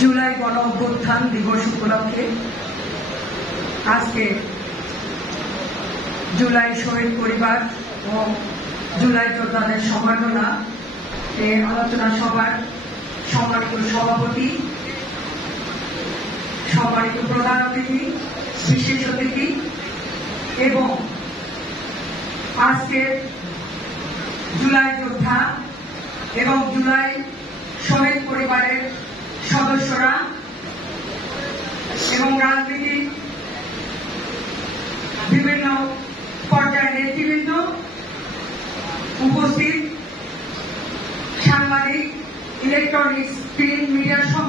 জুলাই গণ অভ্যুত্থান দিবস উপলক্ষে আজকে জুলাই শহীদ পরিবার ও জুলাই যোদ্ধাদের সম্মাননা এই আলোচনা সভার সম্মানিত সভাপতি, সম্মানিত প্রধান অতিথি, বিশেষ অতিথি এবং আজকের জুলাই যোদ্ধা এবং জুলাই শহীদ পরিবারের সদস্যরা এবং রাজনীতির বিভিন্ন পর্যায়ের নেতৃবৃন্দ, উপস্থিত সাংবাদিক, ইলেকট্রনিক্স, প্রিন্ট মিডিয়া সহ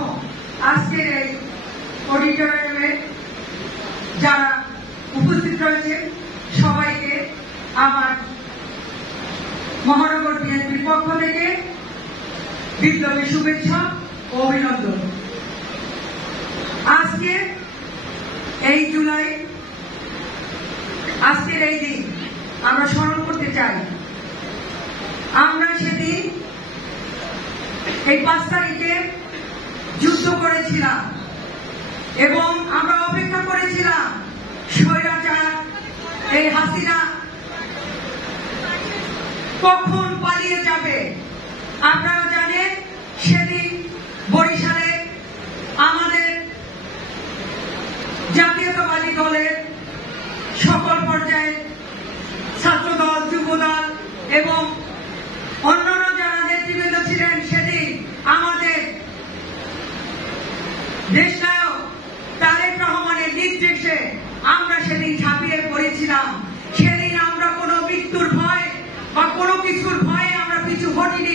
আজকের এই অডিটোরিয়ামে যারা উপস্থিত রয়েছেন সবাইকে আমার মহানগর বিএনপির পক্ষ থেকে বিপ্লবী শুভেচ্ছা ও অভিনন্দন। আজকের এই জুলাই, আজকের এই দিন আমরা স্মরণ করতে চাই। আমরা সেদিন এই 5 তারিখে যুদ্ধ করেছিলাম এবং আমরা অপেক্ষা করেছিলাম স্বৈরাচার এই হাসিনা কখন পালিয়ে যাবে। আপনারা জানেন সেদিন বরিশালে আমাদের জাতীয়তাবাদী দলের সকল পর্যায়ে ছাত্রদল, যুবদল এবং অন্যান্য যারা নেতৃবৃন্দ ছিলেন সেদিন আমাদের দেশনায়ক তারেক রহমানের নির্দেশে আমরা সেদিন ঝাঁপিয়ে পড়েছিলাম। সেদিন আমরা কোনো মৃত্যুর ভয় বা কোনো কিছুর ভয়ে আমরা পিছু হটিনি।